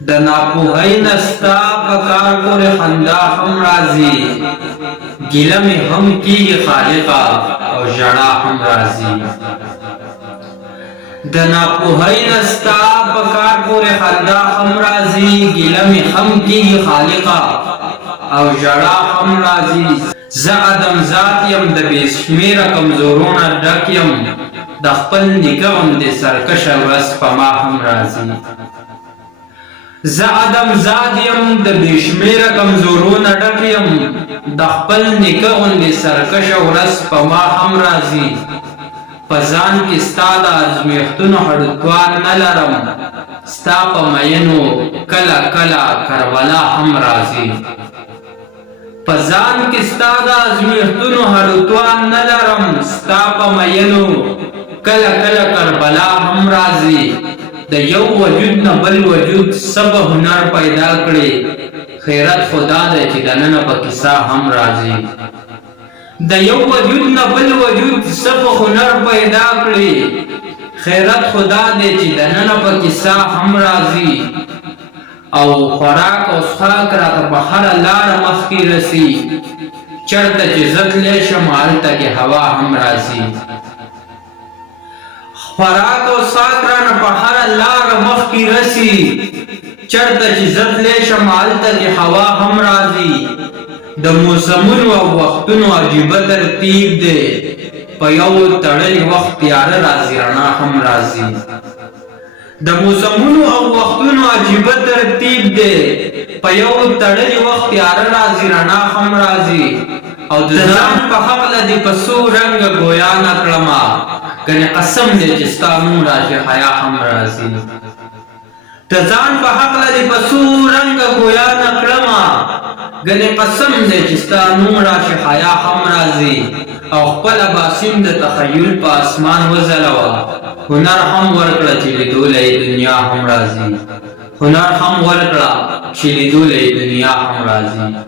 د ناپوهۍ نستا په کار پورې خندا هم راځي، ګیله مې هم کېږي خالقه او ژړا هم راځي. د ناپوهۍ نستا په کار پورې خندا هم راځي، ګیله مې هم کېږي خالقه او ژړا هم راځي. زه ادم ذات یم د بې شمېره کمزورونه ډک یم، د خپل نیکه غوندې سرکشه ورځ په ما هم راځي. زه ادم ذات یم د بې شمېره کمزورونه ډک یم، د خپل نیکه غوندې سرکشه ورځ په ما هم راځي. په ځان کې ستا د ازمېښتونو هډوکوان نه لرم، ستا په مینو کله کله کربلا هم راځي. په ځان کې ستا د ازمېښتونو هډوکوان نه لرم، ستا په مینو کله کله کربلا هم راځي. د یو وجود نه بل وجود څه به هنر پیدا کړي، خیرت خدا دی چې دننه په کیسه هم راځي. د یو وجود نه بل وجود څه به هنر پیدا کړي، خیرت خدا دی چې دننه په کیسه هم راځي. او خوراک او څښاک راته په هره لاره مخکې رسي، چېرته چې زه تللی شم هلته کې هوا هم راځي. خوراک او څښاک رانه په هره لاره مخکې رسي، چېرته چې زه تللی شم هلته کې هوا هم راځي. د موسمونو او وختونو عجیبه ترتیب دی، په یو تړلي وخت تیاره راځي رڼا هم راځي. د موسمونو او وختونو عجیبه ترتیب دی، په یو تړلي وخت تیاره راځي رڼا هم راځي. او د ځان په هکله دې په څو رنګه ګویا نه کړمه، ګنې قسم دی چې ستا نوم راشي حیا هم راځي. د ځان په هکله دې په څو رنګه ګویا نه کړمه، ګنې قسم دی چې ستا نوم راشي حیا هم راځي. او خپله باسم د تخیل په اسمان وځلوه، هنر هم ورکړه چې لیدوله یې دنیا هم راځي. هنر هم ورکړه چې لیدوله یې دنیا هم راځي.